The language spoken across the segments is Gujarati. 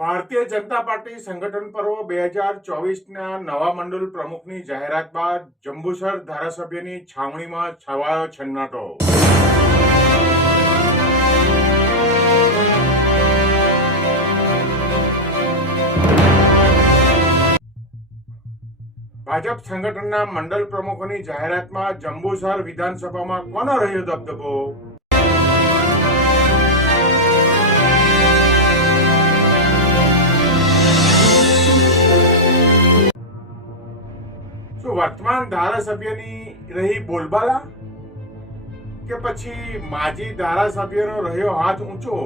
ભારતીય જનતા પાર્ટી સંગઠન પર્વ બે હજાર ચોવીસના નવા મંડળ પ્રમુખની જાહેરાત બાદ જંબુસર ધારાસભ્યની છાવણીમાં છવાયો છન્નાટો. ભાજપ સંગઠનના મંડળ પ્રમુખોની જાહેરાતમાં જંબુસર વિધાનસભામાં કોનો રહ્યો દબદબો? શું, વર્તમાન ધારાસભ્યની રહી બોલબાલા? કે પછી માજી ધારાસભ્યનો રહ્યો હાથ ઊંચો?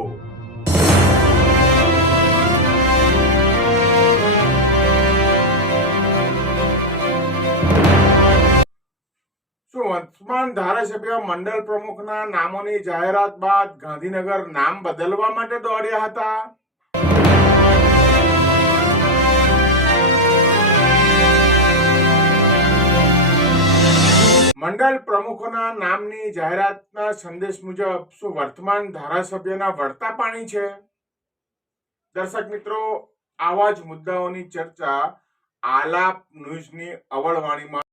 શું, વર્તમાન ધારાસભ્ય મંડળ પ્રમુખના નામોની જાહેરાત બાદ ગાંધીનગર નામ બદલવા માટે દોડ્યા હતા? મંડળ પ્રમુખોના નામની જાહેરાતના સંદેશ મુજબ શું વર્તમાન ધારાસભ્યના વળતા પાણી છે? દર્શક મિત્રો, આવા જ મુદ્દાઓની ચર્ચા આલાપ ન્યૂઝની અવળવાણીમાં